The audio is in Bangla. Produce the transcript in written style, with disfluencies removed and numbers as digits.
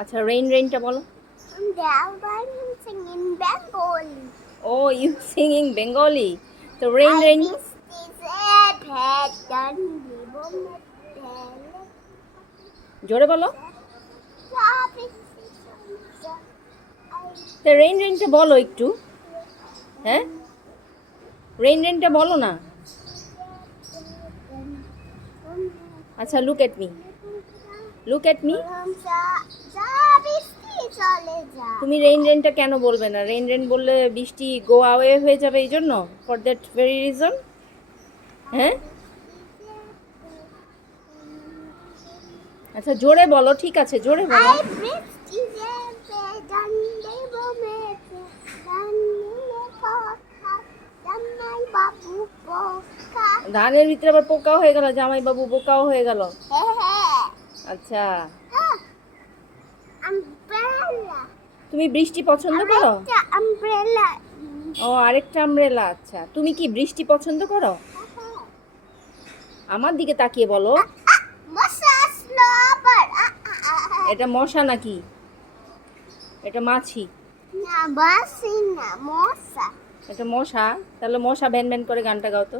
আচ্ছা রেইনটা বলো। I'm singing Bengali. ও ইউ সিঙ্গিং বেঙ্গলি। তো I rain wish this had done জোরে বলো। তো রেইনটা বলো একটু। হ্যাঁ, রেইনটা বলো না। আচ্ছা লুক এট মি। তুমি রেইনটা কেন বলবে না? রেইন বললে বৃষ্টি গো অ্যাওয়ে হয়ে যাবে, এই জন্য, ফর দ্যাট ভেরি রিজন। হ্যাঁ, আচ্ছা জোরে বলো, ঠিক আছে জোরে বলো। ধানের ভিতরে আবার পোকাও হয়ে গেল, জামাই বাবু বোকাও হয়ে গেল। আচ্ছা, তুমি বৃষ্টি পছন্দ করো? ও আরেকটা আমব্রেলা। আচ্ছা, তুমি কি বৃষ্টি পছন্দ করো? আমার দিকে তাকিয়ে বলো। এটা মশা নাকি? এটা মাছি। এটা মশা। তাহলে মশা ভ্যান ভ্যান করে গানটা গাও তো।